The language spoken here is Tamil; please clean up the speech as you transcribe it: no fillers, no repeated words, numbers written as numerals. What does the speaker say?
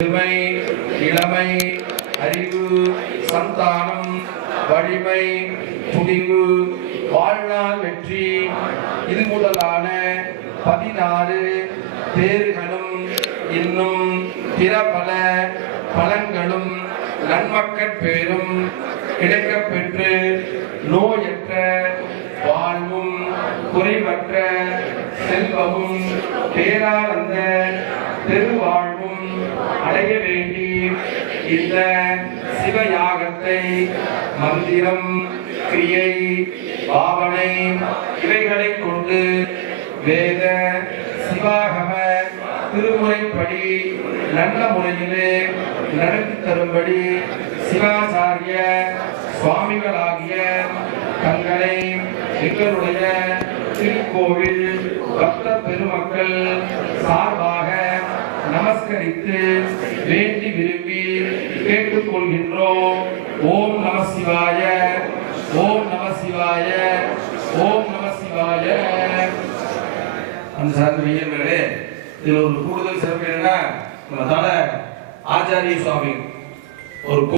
இளமை, அறிவு, சந்தானம், வலிமை, துணிவு, வாழ்நாள் வெற்றி இது முதலான 14 பேர்களும் இன்னும் பிற பல பலன்களும் நன்மக்கட் பேரும் கிடைக்கப் பெற்று நோயற்ற வாழ்வும் குறைவற்ற செல்வமும் பேரானந்த பெருவாழ்வும் அடைய வேண்டி இந்த சிவயாகத்தை மந்திரம், கிரியை, பாவனை இவைகளை கொண்டு வேத சிவாகம திருமுறைப்படி நல்ல முறையிலே நடத்தி தரும்படி சிவாச்சாரிய சுவாமிகளாகிய தங்களை எங்களுடைய திருக்கோவில் பக்த பெருமக்கள் சார்பாக நமஸ்கரித்து வேண்டி விரும்பி கேட்டுக்கொள்கின்றோம். ஓம் நம சிவாய, ஓம் நம சிவாய, ஓம் நம சிவாய. அந்த சார்ந்த மையங்களே, இதில் ஒரு கூடுதல் சிறப்பு என்னன்னா, நம்ம தல ஆச்சாரிய சுவாமி ஒரு